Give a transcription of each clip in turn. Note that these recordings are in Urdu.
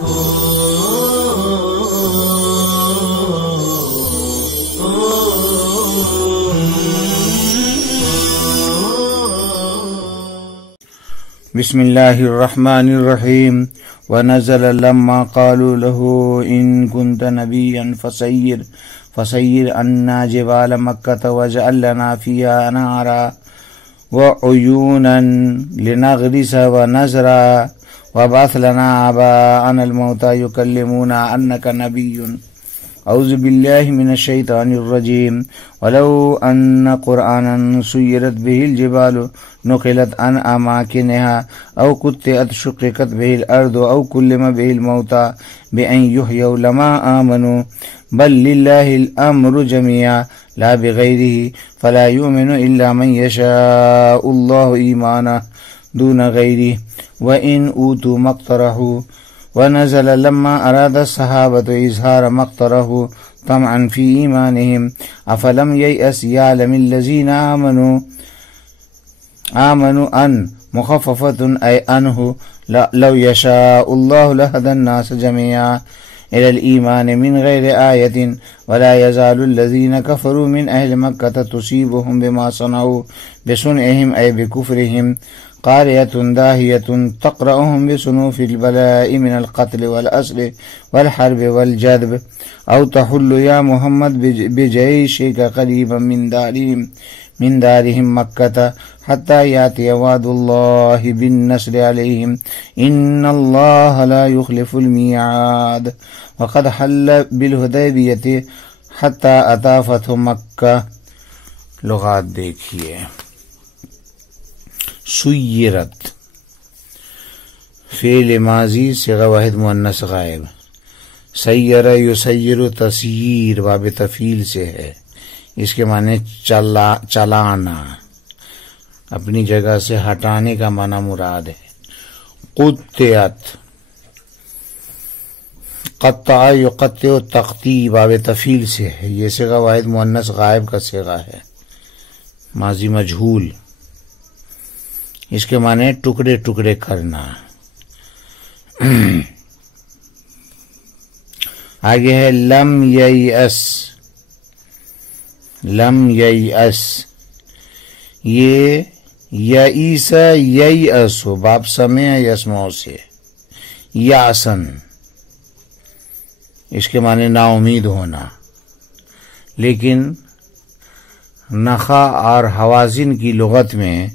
بسم اللہ الرحمن الرحیم ونزل لما قالوا له ان كنت نبيا فسير عنا جبال مكة واجعل لنا فيها نارا وعيونا لنغرس ونزرع وابعث لنا آباءنا الموتى يكلمونا أنك نبي أعوذ بالله من الشيطان الرجيم ولو أن قرآنا سيرت به الجبال نقلت عن أماكنها أو قطعت شققت به الأرض أو كلم به الموتى بأن يحيوا لما آمنوا بل لله الأمر جميعا لا بغيره فلا يؤمن إلا من يشاء الله إيمانا دون غيره وإن أوتوا ما اقترحوا ونزل لما أراد الصحابة إظهار ما اقترحوا طمعا في إيمانهم أفلم ييأس يعلم الذين آمنوا أن مخففة أي أنه لو يشاء الله لهدى الناس جميعا إلى الإيمان من غير آية ولا يزال الذين كفروا من أهل مكة تصيبهم بما صنعوا بصنعهم أي بكفرهم قارية داهية تقرأهم بصنوف البلاء من القتل والأسر والحرب والجذب أو تحل يا محمد بجيشك قريبا من دارهم مكة حتى يأتي وعد الله بالنصر عليهم إن الله لا يخلف الميعاد وقد حل بالحدیبیہ حتى أتى فتح مکہ. لغات دیکھیے. سیرت فعل ماضی صیغہ واحد مؤنث غائب. سیر یسیر تسییر باب تفعیل سے ہے. اس کے معنی چلانا، اپنی جگہ سے ہٹانے کا معنی مراد ہے. قطعت قطع یقطع تقطیع باب تفعیل سے ہے. یہ صیغہ واحد مؤنث غائب کا صیغہ ہے، ماضی مجہول. اس کے معنی ٹکڑے ٹکڑے کرنا. آگے ہے لم ییأس. لم ییأس یہ یئیس ییأس باب سمع یسمع سے یاسن. اس کے معنی نا امید ہونا، لیکن نخا اور حوازن کی لغت میں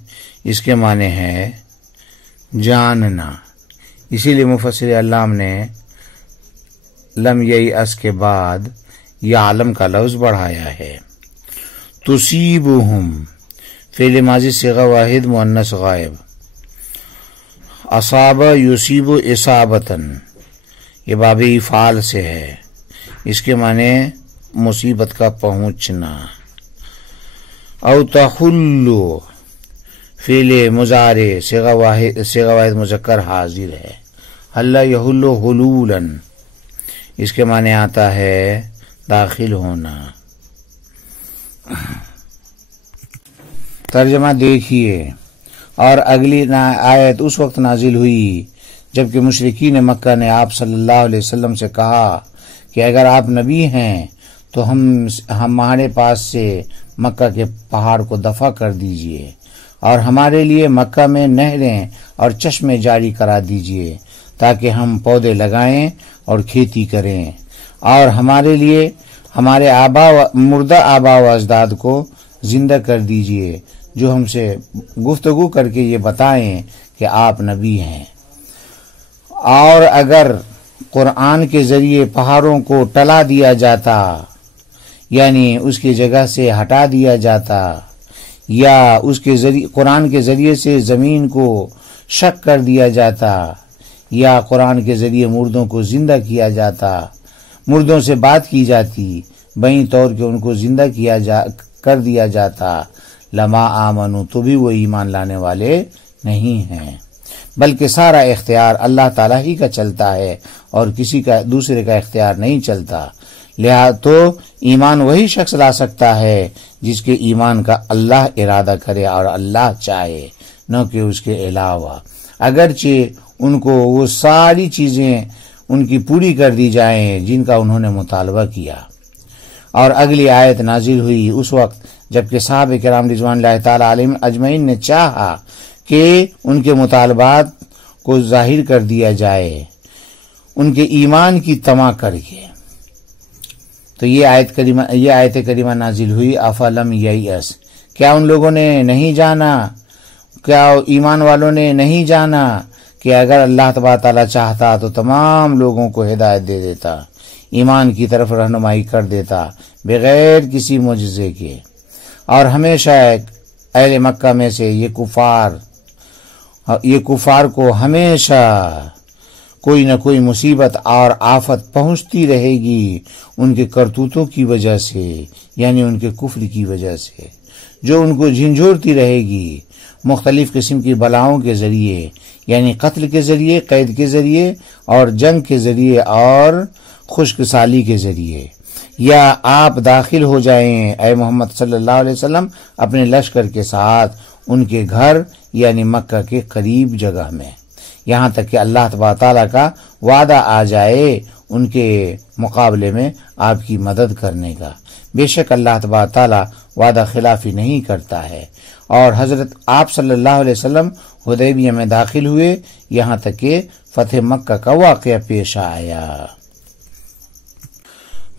اس کے معنی ہے جاننا. اسی لیے مفسر علام نے لم ییأس کے بعد یعلم کا لفظ بڑھایا ہے. تصیبہم فعل ماضی صیغہ واحد مؤنث غائب. اصاب یصیب اصابتن یہ باب افعال سے ہے. اس کے معنی مصیبت کا پہنچنا. او تحلو فعل مضارع صیغہ واحد مذکر حاضر ہے. حل یحل حلولا اس کے معنی آتا ہے داخل ہونا. ترجمہ دیکھیے. اور اگلی آیت اس وقت نازل ہوئی جبکہ مشرکین مکہ نے آپ صلی اللہ علیہ وسلم سے کہا کہ اگر آپ نبی ہیں تو ہمارے پاس سے مکہ کے پہاڑ کو دفع کر دیجئے اور ہمارے لیے مکہ میں نہریں اور چشمے جاری کرا دیجئے تاکہ ہم پودے لگائیں اور کھیتی کریں، اور ہمارے لیے ہمارے مردہ آبا و اجداد کو زندہ کر دیجئے جو ہم سے گفتگو کر کے یہ بتائیں کہ آپ نبی ہیں. اور اگر قرآن کے ذریعے پہاڑوں کو ٹلا دیا جاتا، یعنی اس کی جگہ سے ہٹا دیا جاتا، یا اس کے ذریعے قرآن کے ذریعے سے زمین کو شق کر دیا جاتا، یا قرآن کے ذریعے مردوں کو زندہ کیا جاتا، مردوں سے بات کی جاتی، بہیں طور کہ ان کو زندہ کر دیا جاتا، لما آمنو تو بھی وہ ایمان لانے والے نہیں ہیں، بلکہ سارا اختیار اللہ تعالیٰ ہی کا چلتا ہے اور کسی کا دوسرے کا اختیار نہیں چلتا. لہذا تو ایمان وہی شخص لا سکتا ہے جس کے ایمان کا اللہ ارادہ کرے اور اللہ چاہے، نہ کہ اس کے علاوہ. اگرچہ ان کو وہ ساری چیزیں ان کی پوری کر دی جائیں جن کا انہوں نے مطالبہ کیا۔ اور اگلی آیت نازل ہوئی اس وقت جبکہ صحابہ کرام رضوان اللہ تعالی علیہم اجمعین نے چاہا کہ ان کے مطالبات کو ظاہر کر دیا جائے ان کے ایمان کی طمع کر کے، تو یہ آیت کریمہ نازل ہوئی افلم ییأس، کیا ان لوگوں نے نہیں جانا، کیا ایمان والوں نے نہیں جانا کہ اگر اللہ تبارک تعالیٰ چاہتا تو تمام لوگوں کو ہدایت دے دیتا، ایمان کی طرف رہنمائی کر دیتا بغیر کسی معجزے کے۔ اور ہمیشہ اہل مکہ میں سے یہ کفار کو ہمیشہ کوئی نہ کوئی مصیبت اور آفت پہنچتی رہے گی ان کے کرتوتوں کی وجہ سے، یعنی ان کے کفر کی وجہ سے، جو ان کو جھنجھوڑتی رہے گی مختلف قسم کی بلاؤں کے ذریعے، یعنی قتل کے ذریعے، قید کے ذریعے، اور جنگ کے ذریعے، اور خشک سالی کے ذریعے۔ یا آپ داخل ہو جائیں اے محمد صلی اللہ علیہ وسلم اپنے لشکر کے ساتھ ان کے گھر یعنی مکہ کے قریب جگہ میں، یہاں تک کہ اللہ تبارک تعالیٰ کا وعدہ آ جائے ان کے مقابلے میں آپ کی مدد کرنے کا۔ بے شک اللہ تبارک تعالیٰ وعدہ خلافی نہیں کرتا ہے۔ اور حضرت آپ صلی اللہ علیہ وسلم حدیبیہ میں داخل ہوئے یہاں تک کہ فتح مکہ کا واقعہ پیش آیا۔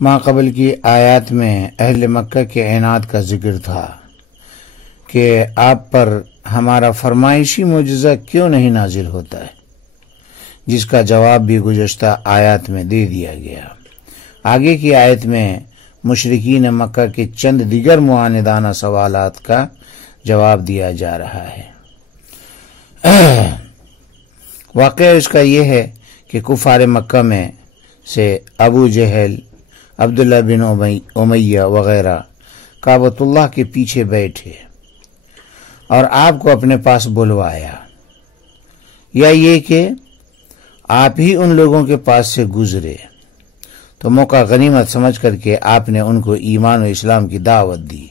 ما قبل کی آیات میں اہل مکہ کے عناد کا ذکر تھا کہ آپ پر ہمارا فرمائشی معجزہ کیوں نہیں نازل ہوتا ہے، جس کا جواب بھی گزشتہ آیات میں دے دیا گیا۔ آگے کی آیت میں مشرکین مکہ کے چند دیگر معاندانہ سوالات کا جواب دیا جا رہا ہے۔ واقعہ اس کا یہ ہے کہ کفار مکہ میں سے ابو جہل، عبداللہ بن امیہ وغیرہ کعبۃ اللہ کے پیچھے بیٹھے اور آپ کو اپنے پاس بلوایا، یا یہ کہ آپ ہی ان لوگوں کے پاس سے گزرے، تو موقع غنیمت سمجھ کر کے آپ نے ان کو ایمان و اسلام کی دعوت دی۔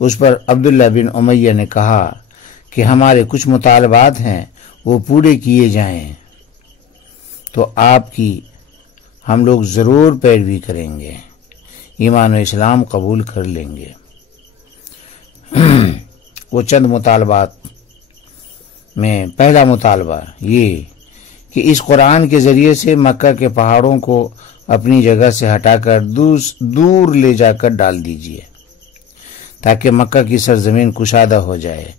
اس پر عبداللہ بن امیہ نے کہا کہ ہمارے کچھ مطالبات ہیں وہ پورے کیے جائیں تو آپ کی ہم لوگ ضرور پیروی کریں گے، ایمان و اسلام قبول کر لیں گے۔ وہ چند مطالبات میں پہلا مطالبہ یہ کہ اس قرآن کے ذریعے سے مکہ کے پہاڑوں کو اپنی جگہ سے ہٹا کر دور لے جا کر ڈال دیجیے تاکہ مکہ کی سرزمین کشادہ ہو جائے،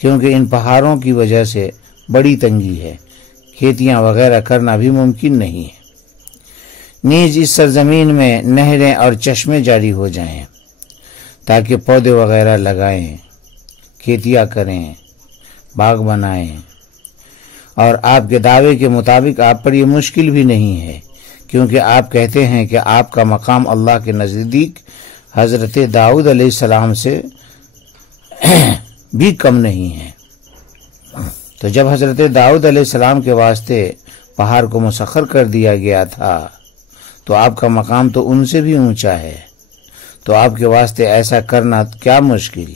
کیونکہ ان پہاڑوں کی وجہ سے بڑی تنگی ہے، کھیتیاں وغیرہ کرنا بھی ممکن نہیں ہے۔ نیز اس سرزمین میں نہریں اور چشمے جاری ہو جائیں تاکہ پودے وغیرہ لگائیں، کھیتیاں کریں، باغ بنائیں۔ اور آپ کے دعوے کے مطابق آپ پر یہ مشکل بھی نہیں ہے، کیونکہ آپ کہتے ہیں کہ آپ کا مقام اللہ کے نزدیک حضرت داؤد علیہ السلام سے بھی کم نہیں ہے۔ تو جب حضرت داؤد علیہ السلام کے واسطے پہاڑ کو مسخر کر دیا گیا تھا تو آپ کا مقام تو ان سے بھی اونچا ہے، تو آپ کے واسطے ایسا کرنا کیا مشکل،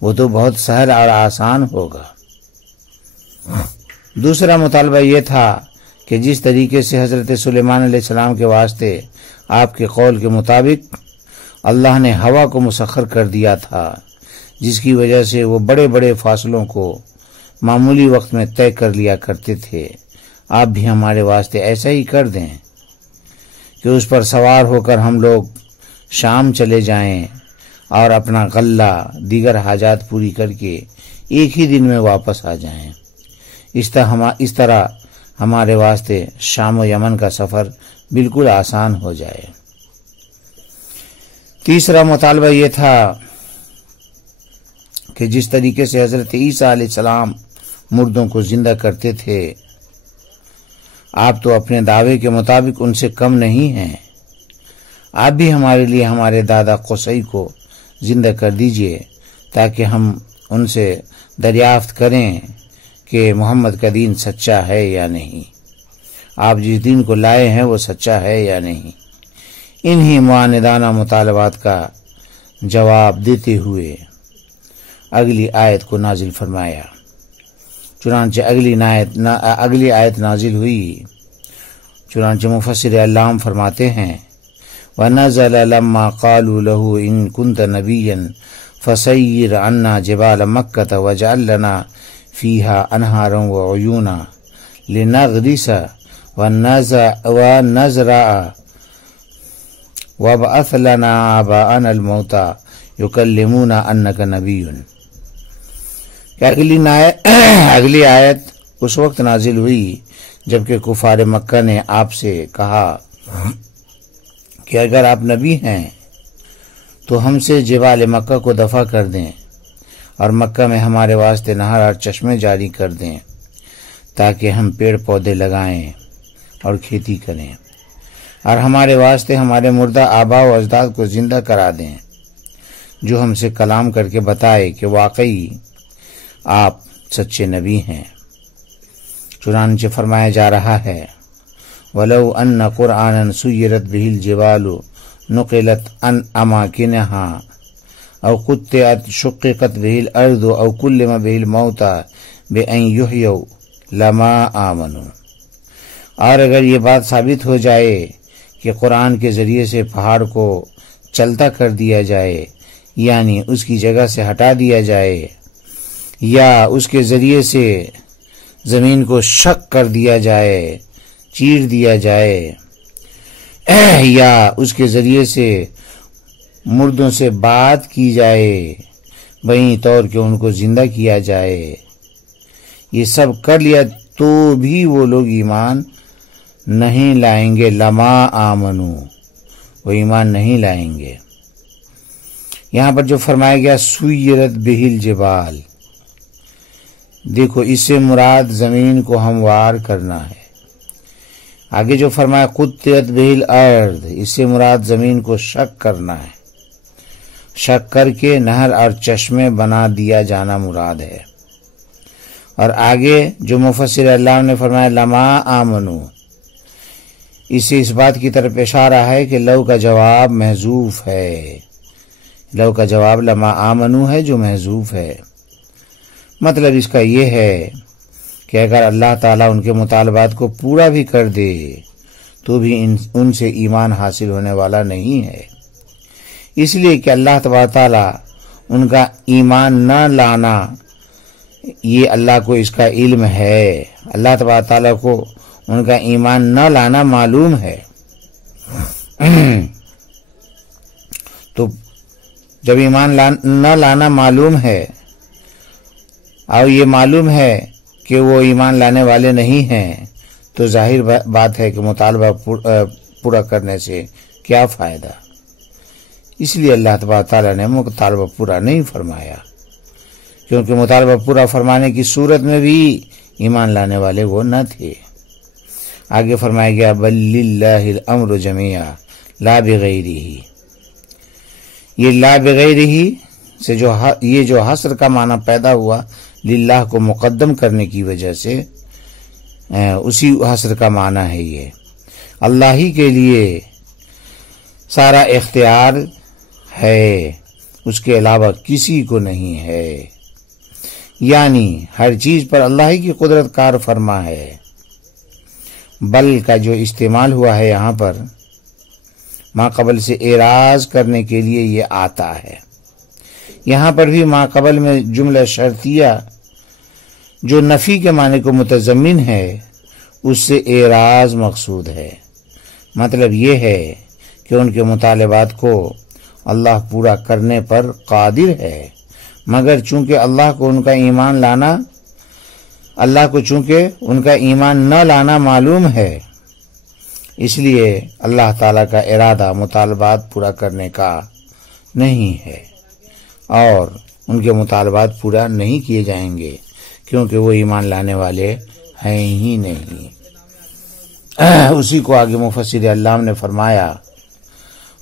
وہ تو بہت سہل اور آسان ہوگا۔ دوسرا مطالبہ یہ تھا کہ جس طریقے سے حضرت سلیمان علیہ السلام کے واسطے آپ کے قول کے مطابق اللہ نے ہوا کو مسخر کر دیا تھا، جس کی وجہ سے وہ بڑے بڑے فاصلوں کو معمولی وقت میں طے کر لیا کرتے تھے، آپ بھی ہمارے واسطے ایسا ہی کر دیں کہ اس پر سوار ہو کر ہم لوگ شام چلے جائیں اور اپنا غلہ دیگر حاجات پوری کر کے ایک ہی دن میں واپس آ جائیں۔ اس طرح ہمارے واسطے شام و یمن کا سفر بالکل آسان ہو جائے۔ تیسرا مطالبہ یہ تھا کہ جس طریقے سے حضرت عیسیٰ علیہ السلام مردوں کو زندہ کرتے تھے، آپ تو اپنے دعوے کے مطابق ان سے کم نہیں ہیں، آپ بھی ہمارے لیے ہمارے دادا قصی کو زندہ کر دیجئے تاکہ ہم ان سے دریافت کریں کہ محمد کا دین سچا ہے یا نہیں، آپ جس دین کو لائے ہیں وہ سچا ہے یا نہیں۔ انہی معاندانہ مطالبات کا جواب دیتے ہوئے اگلی آیت کو نازل فرمایا۔ چنانچہ اگلی آیت نازل ہوئی۔ چنانچہ مفسر علام فرماتے ہیں وَنَزَلَ لَمَّا قَالُوا لَهُ إِن كُنتَ نَبِيًّا فَسَيِّرْ عَنَّا جِبَالَ مَكَّةَ وَاجْعَل لَّنَا فِيهَا أَنْهَارًا وَعُيُونًا لِنَغْرِسَ وَنَزْرَعَ وَابْعَثْ لَنَا آبَاءَنَا الْمَوْتَىٰ يُكَلِّمُونَا أَنَّكَ نَبِيٌّ۔ کہ اگلی آیت اس وقت نازل ہوئی جبکہ کفار مکہ نے آپ سے کہا کہ اگر آپ نبی ہیں تو ہم سے جبال مکہ کو دفع کر دیں اور مکہ میں ہمارے واسطے نہر اور چشمے جاری کر دیں تاکہ ہم پیڑ پودے لگائیں اور کھیتی کریں، اور ہمارے واسطے ہمارے مردہ آبا و اجداد کو زندہ کرا دیں، جو ہم سے کلام کر کے بتائے کہ واقعی آپ سچے نبی ہیں۔ چنانچہ فرمایا جا رہا ہے وَلَوْ أَنَّ قُرْآنًا سُيِّرَتْ بِهِ الْجِبَالُ نُقِلَتْ عَنْ أَمَاكِنِهَا أَوْ قُطِّعَتْ شُقِّقَتْ بِهِ الْأَرْضُ أَوْ كُلِّمَ بِهِ الْمَوْتَىٰ بِأَنْ يُحْيَوْا لَمَا آمَنُوا۔ اور اگر یہ بات ثابت ہو جائے کہ قرآن کے ذریعے سے پہاڑ کو چلتا کر دیا جائے، یعنی اس کی جگہ سے ہٹا دیا جائے، یا اس کے ذریعے سے زمین کو شق کر دیا جائے، چیر دیا جائے، یا اس کے ذریعے سے مردوں سے بات کی جائے بہیں طور کہ ان کو زندہ کیا جائے، یہ سب کر لیا تو بھی وہ لوگ ایمان نہیں لائیں گے، لما آمنو، وہ ایمان نہیں لائیں گے۔ یہاں پر جو فرمایا گیا سویرت بہل جبال، دیکھو اس سے مراد زمین کو ہموار کرنا ہے۔ آگے جو فرمایا قطعت بہل ارض، اس سے مراد زمین کو شق کرنا ہے، شق کر کے نہر اور چشمے بنا دیا جانا مراد ہے۔ اور آگے جو مفسر اللہ نے فرمایا لما آمنو، اس سے اس بات کی طرف اشارہ ہے کہ لو کا جواب محذوف ہے، لو کا جواب لما آمنو ہے جو محذوف ہے۔ مطلب اس کا یہ ہے کہ اگر اللہ تعالیٰ ان کے مطالبات کو پورا بھی کر دے تو بھی ان سے ایمان حاصل ہونے والا نہیں ہے، اس لیے کہ اللہ تبارک تعالیٰ ان کا ایمان نہ لانا، یہ اللہ کو اس کا علم ہے، اللہ تبارک تعالیٰ کو ان کا ایمان نہ لانا معلوم ہے۔ تو جب ایمان نہ لانا معلوم ہے اور یہ معلوم ہے کہ وہ ایمان لانے والے نہیں ہیں، تو ظاہر بات ہے کہ مطالبہ پورا کرنے سے کیا فائدہ۔ اس لیے اللہ تبارک تعالیٰ نے مطالبہ پورا نہیں فرمایا، کیونکہ مطالبہ پورا فرمانے کی صورت میں بھی ایمان لانے والے وہ نہ تھے۔ آگے فرمایا گیا بل للہ الامر جمیعا لا بغیرہ، یہ لا بغیرہ سے جو حصر کا معنی پیدا ہوا للہ کو مقدم کرنے کی وجہ سے، اسی حصر کا معنی ہے یہ، اللہ ہی کے لیے سارا اختیار ہے، اس کے علاوہ کسی کو نہیں ہے، یعنی ہر چیز پر اللہ ہی کی قدرت کار فرما ہے۔ بل کا جو استعمال ہوا ہے یہاں پر ما قبل سے اعراض کرنے کے لیے یہ آتا ہے، یہاں پر بھی ما قبل میں جملہ شرطیہ جو نفی کے معنی کو متضمن ہے اس سے اعراض مقصود ہے۔ مطلب یہ ہے کہ ان کے مطالبات کو اللہ پورا کرنے پر قادر ہے، مگر چونکہ اللہ کو ان کا ایمان نہ لانا معلوم ہے، اس لیے اللہ تعالیٰ کا ارادہ مطالبات پورا کرنے کا نہیں ہے، اور ان کے مطالبات پورا نہیں کیے جائیں گے کیونکہ وہ ایمان لانے والے ہیں ہی نہیں۔ اسی کو آگے مفسر علام نے فرمایا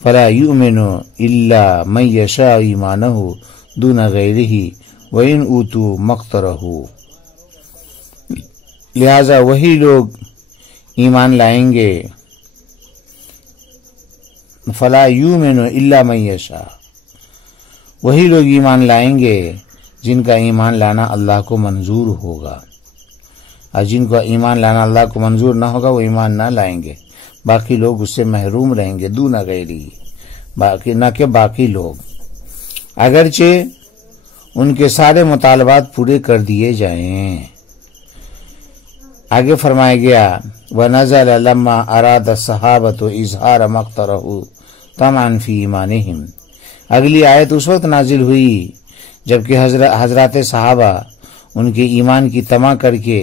فَلَا يُؤْمِنُ إِلَّا مَنْ يَشَاءُ إِيمَانَهُ دُونَ غَيْرِهِ وَإِنْ أُوتُوا مَا اخْتَرَهُ، لہذا وہی لوگ ایمان لائیں گے، فَلَا يُؤْمِنُ إِلَّا مَنْ يَشَاءُ، وہی لوگ ایمان لائیں گے جن کا ایمان لانا اللہ کو منظور ہوگا، اور جن کو ایمان لانا اللہ کو منظور نہ ہوگا وہ ایمان نہ لائیں گے، باقی لوگ اس سے محروم رہیں گے، دون غیری، باقی نہ کہ باقی لوگ، اگرچہ ان کے سارے مطالبات پورے کر دیے جائیں۔ آگے فرمایا گیا وَنَزَلَ لَمَّا أَرَادَ الصَّحَابَةُ إِظْهَارَ مَا اخْتَرَعُوا طَمَعًا فِي إِيمَانِهِمْ۔ اگلی آیت اس وقت نازل ہوئی جبکہ حضرات صحابہ ان کے ایمان کی طمع کر کے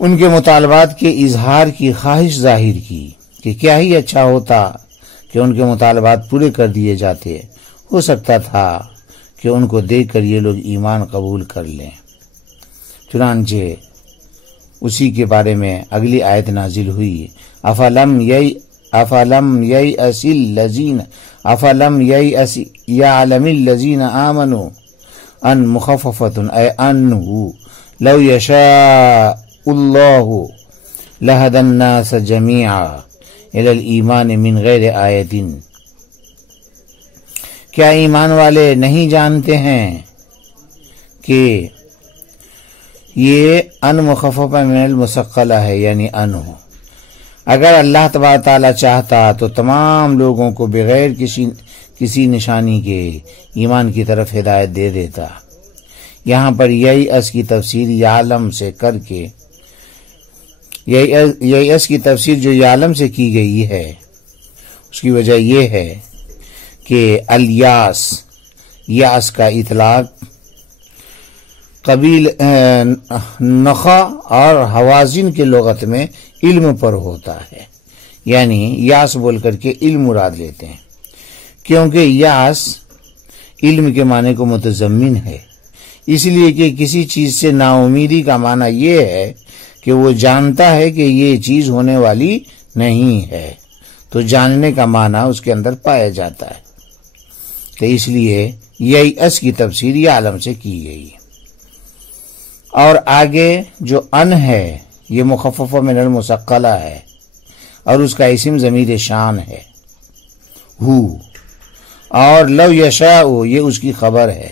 ان کے مطالبات کے اظہار کی خواہش ظاہر کی کہ کیا ہی اچھا ہوتا کہ ان کے مطالبات پورے کر دیے جاتے، ہو سکتا تھا کہ ان کو دیکھ کر یہ لوگ ایمان قبول کر لیں۔ چنانچہ اسی کے بارے میں اگلی آیت نازل ہوئی افلم یعلم الذین آمنوا ان مخففۃ اے انہ لو یشاء اللہ لہدی الناس جمیعا الی الایمان من غیر آیۃ۔ کیا ایمان والے نہیں جانتے ہیں کہ یہ ان مخففہ من المثقلہ ہے، یعنی ان ہو، اگر اللہ تبارک تعالیٰ چاہتا تو تمام لوگوں کو بغیر کسی نشانی کے ایمان کی طرف ہدایت دے دیتا۔ یہاں پر یئس کی تفسیر یعلم سے کر کے، یئس کی تفسیر جو یعلم سے کی گئی ہے اس کی وجہ یہ ہے کہ یاس کا اطلاق قبیل نخا اور حوازن کے لغت میں علم پر ہوتا ہے، یعنی یاس بول کر کے علم مراد لیتے ہیں، کیونکہ یاس علم کے معنی کو متضمن ہے، اس لیے کہ کسی چیز سے نا امیدی کا معنی یہ ہے کہ وہ جانتا ہے کہ یہ چیز ہونے والی نہیں ہے، تو جاننے کا معنی اس کے اندر پایا جاتا ہے، تو اس لیے یئس کی تفسیر یعلم سے کی گئی۔ اور آگے جو ان ہے یہ مخففہ من المثقلہ ہے اور اس کا اسم ضمیر شان ہے ہو، اور لو یشاء یہ اس کی خبر ہے۔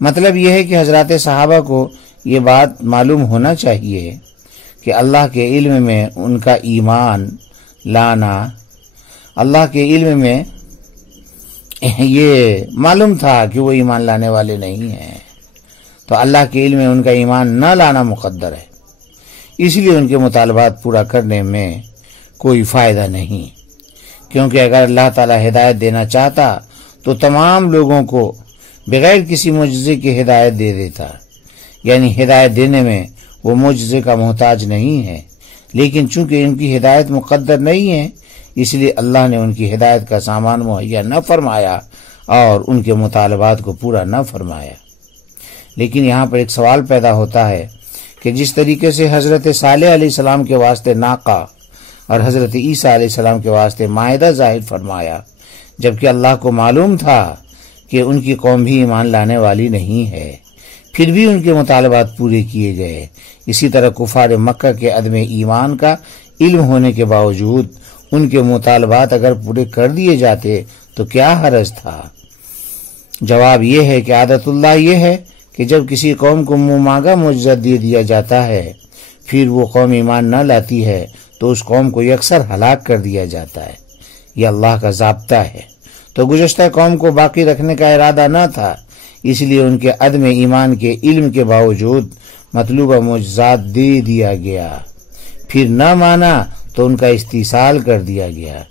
مطلب یہ ہے کہ حضرات صحابہ کو یہ بات معلوم ہونا چاہیے کہ اللہ کے علم میں ان کا ایمان لانا، اللہ کے علم میں یہ معلوم تھا کہ وہ ایمان لانے والے نہیں ہیں، تو اللہ کے علم میں ان کا ایمان نہ لانا مقدر ہے، اس لیے ان کے مطالبات پورا کرنے میں کوئی فائدہ نہیں، کیونکہ اگر اللہ تعالی ہدایت دینا چاہتا تو تمام لوگوں کو بغیر کسی معجزے کی ہدایت دے دیتا، یعنی ہدایت دینے میں وہ معجزے کا محتاج نہیں ہے، لیکن چونکہ ان کی ہدایت مقدر نہیں ہے اس لیے اللہ نے ان کی ہدایت کا سامان مہیا نہ فرمایا اور ان کے مطالبات کو پورا نہ فرمایا۔ لیکن یہاں پر ایک سوال پیدا ہوتا ہے کہ جس طریقے سے حضرت صالح علیہ السلام کے واسطے ناقہ اور حضرت عیسیٰ علیہ السلام کے واسطے مائدہ ظاہر فرمایا، جبکہ اللہ کو معلوم تھا کہ ان کی قوم بھی ایمان لانے والی نہیں ہے، پھر بھی ان کے مطالبات پورے کیے گئے۔ اسی طرح کفار مکہ کے عدم ایمان کا علم ہونے کے باوجود ان کے مطالبات اگر پورے کر دیے جاتے تو کیا حرج تھا؟ جواب یہ ہے کہ عادت اللہ یہ ہے کہ جب کسی قوم کو منہ مانگا معجزہ دے دیا جاتا ہے پھر وہ قوم ایمان نہ لاتی ہے تو اس قوم کو یکسر ہلاک کر دیا جاتا ہے، یہ اللہ کا ضابطہ ہے۔ تو گزشتہ قوم کو باقی رکھنے کا ارادہ نہ تھا، اس لیے ان کے عدم ایمان کے علم کے باوجود مطلوبہ معجزات دے دیا گیا، پھر نہ مانا تو ان کا استحصال کر دیا گیا،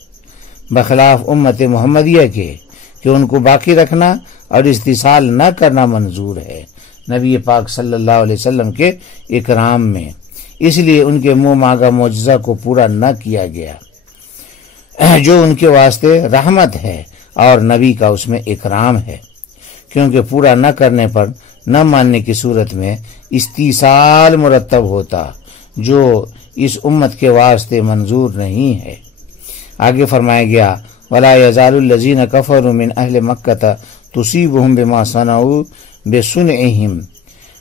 بخلاف امت محمدیہ کے کہ ان کو باقی رکھنا اور استحصال نہ کرنا منظور ہے نبی پاک صلی اللہ علیہ وسلم کے اکرام میں، اس لیے ان کے منہ مانگا معجزہ کو پورا نہ کیا گیا جو ان کے واسطے رحمت ہے اور نبی کا اس میں اکرام ہے، کیونکہ پورا نہ کرنے پر نہ ماننے کی صورت میں استحصال مرتب ہوتا جو اس امت کے واسطے منظور نہیں ہے۔ آگے فرمایا گیا وَلَا يَزَالُ الَّذِينَ كَفَرُوا مِنْ أَهْلِ مَكَّةَ تُصِيبُهُمْ بِمَا صَنَعُوا بِصُنْعِهِمْ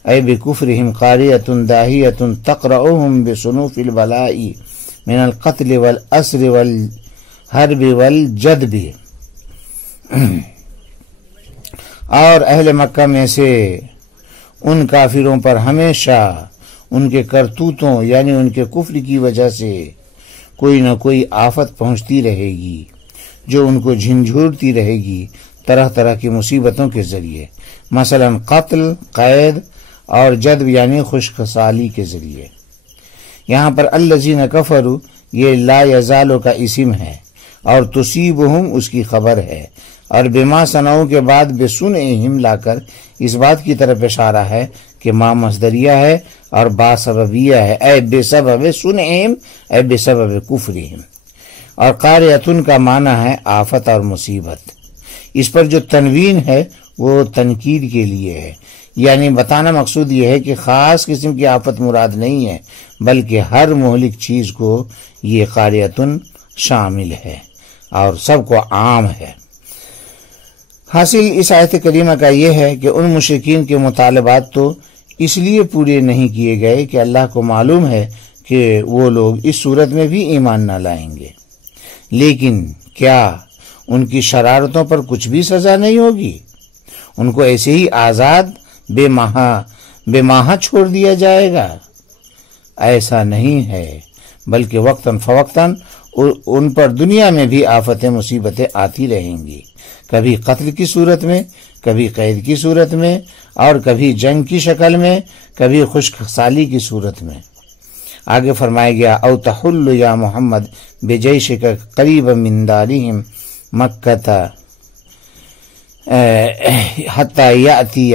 أي بِكُفْرِهِمْ قَارِيَةٌ دَاهِيَةٌ تَقْرَعُهُمْ بِصُنُوفِ الْبَلَاءِ مِنَ الْقَتْلِ وَالْأَسْرِ وَالْحَرْبِ وَالْجَدْبِ۔ اور اہل مکہ میں سے ان کافروں پر ہمیشہ ان کے کرتوتوں یعنی ان کے کفر کی وجہ سے کوئی نہ کوئی آفت پہنچتی رہے گی جو ان کو جھنجھوڑتی رہے گی طرح طرح کی مصیبتوں کے ذریعے، مثلا قتل، قید اور جدب یعنی خشک سالی کے ذریعے۔ یہاں پر الذین کفروا یہ لا یزالو کا اسم ہے اور تصیبہم اس کی خبر ہے، اور بما صنعوا کے بعد بصنعہم لا کر اس بات کی طرف اشارہ ہے کہ ما مصدریہ ہے اور با سببیہ ہے، اے بے سبب صنعہم اے بے سبب کفرہم، اور قاریۃن کا معنی ہے آفت اور مصیبت۔ اس پر جو تنوین ہے وہ تنکیر کے لیے ہے، یعنی بتانا مقصود یہ ہے کہ خاص قسم کی آفت مراد نہیں ہے بلکہ ہر مہلک چیز کو یہ قاریۃن شامل ہے اور سب کو عام ہے۔ حاصل اس آیت کریمہ کا یہ ہے کہ ان مشرکین کے مطالبات تو اس لیے پورے نہیں کیے گئے کہ اللہ کو معلوم ہے کہ وہ لوگ اس صورت میں بھی ایمان نہ لائیں گے، لیکن کیا ان کی شرارتوں پر کچھ بھی سزا نہیں ہوگی؟ ان کو ایسے ہی آزاد بے ماہا چھوڑ دیا جائے گا؟ ایسا نہیں ہے، بلکہ وقتاً فوقتاً ان پر دنیا میں بھی آفتیں مصیبتیں آتی رہیں گی، کبھی قتل کی صورت میں، کبھی قید کی صورت میں، اور کبھی جنگ کی شکل میں، کبھی خشک سالی کی صورت میں۔ آگے فرمایا گیا او تحل یا محمد بجیشک قریبا من دارہم مکۃ حتی یأتی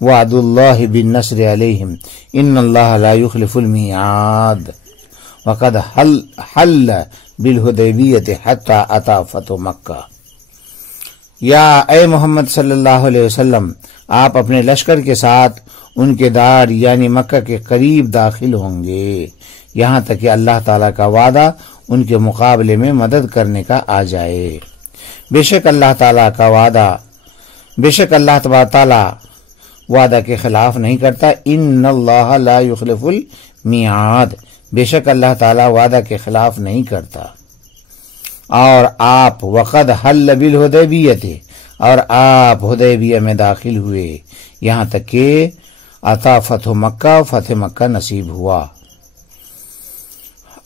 وعد اللہ بالنصر علیہم ان اللہ لا یخلف المیعاد وقد حل بالحدیبیۃ حتی اتی فتح مکہ۔ یا اے محمد صلی اللہ علیہ وسلم، آپ اپنے لشکر کے ساتھ ان کے دار یعنی مکہ کے قریب داخل ہوں گے یہاں تک کہ اللہ تعالیٰ کا وعدہ ان کے مقابلے میں مدد کرنے کا آ جائے۔ بے شک اللہ تعالیٰ وعدہ کے خلاف نہیں کرتا، ان اللہ لا یخلف المیعاد، بے شک اللہ تعالیٰ وعدہ کے خلاف نہیں کرتا۔ اور آپ وقد حل بالحدیبیۃ، اور آپ حدیبیہ میں داخل ہوئے یہاں تک کہ عطا فتح مکہ نصیب ہوا۔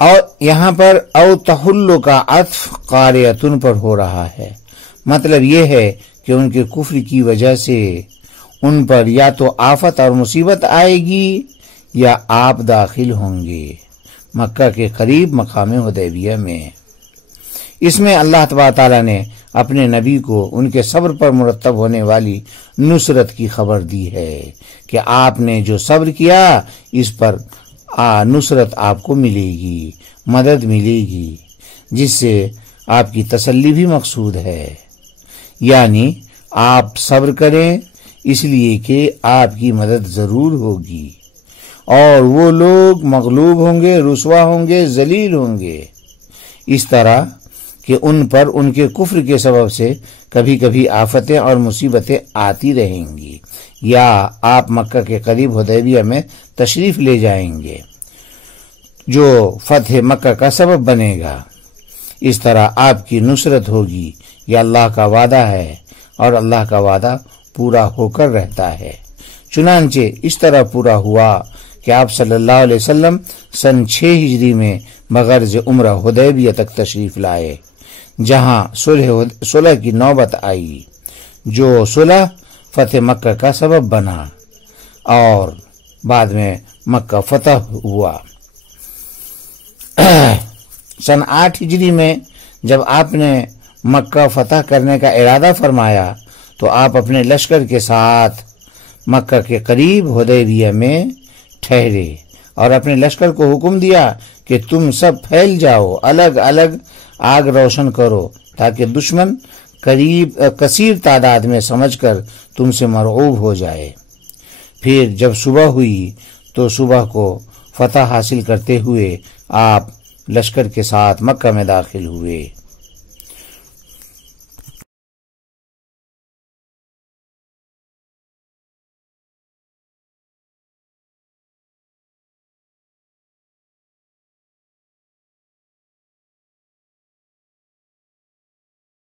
اور یہاں پر او تحل کا عطف قاریۃن پر ہو رہا ہے، مطلب یہ ہے کہ ان کے کفر کی وجہ سے ان پر یا تو آفت اور مصیبت آئے گی یا آپ داخل ہوں گے مکہ کے قریب مقام حدیبیہ میں۔ اس میں اللہ تبارک تعالیٰ نے اپنے نبی کو ان کے صبر پر مرتب ہونے والی نصرت کی خبر دی ہے کہ آپ نے جو صبر کیا اس پر نصرت آپ کو ملے گی، مدد ملے گی، جس سے آپ کی تسلی بھی مقصود ہے، یعنی آپ صبر کریں اس لیے کہ آپ کی مدد ضرور ہوگی اور وہ لوگ مغلوب ہوں گے، رسوا ہوں گے، ذلیل ہوں گے، اس طرح کہ ان پر ان کے کفر کے سبب سے کبھی کبھی آفتیں اور مصیبتیں آتی رہیں گی، یا آپ مکہ کے قریب حدیبیہ میں تشریف لے جائیں گے جو فتح مکہ کا سبب بنے گا۔ اس طرح آپ کی نصرت ہوگی، یہ اللہ کا وعدہ ہے اور اللہ کا وعدہ پورا ہو کر رہتا ہے۔ چنانچہ اس طرح پورا ہوا کہ آپ صلی اللہ علیہ وسلم سن 6 ہجری میں بغرض عمرہ حدیبیہ تک تشریف لائے، جہاں صلح کی نوبت آئی، جو صلح فتح مکہ کا سبب بنا اور بعد میں مکہ فتح ہوا۔ سن 8 ہجری میں جب آپ نے مکہ فتح کرنے کا ارادہ فرمایا تو آپ اپنے لشکر کے ساتھ مکہ کے قریب حدیبیہ میں ٹھہرے اور اپنے لشکر کو حکم دیا کہ تم سب پھیل جاؤ، الگ الگ آگ روشن کرو تاکہ دشمن کثیر تعداد میں سمجھ کر تم سے مرعوب ہو جائے۔ پھر جب صبح ہوئی تو صبح کو فتح حاصل کرتے ہوئے آپ لشکر کے ساتھ مکہ میں داخل ہوئے۔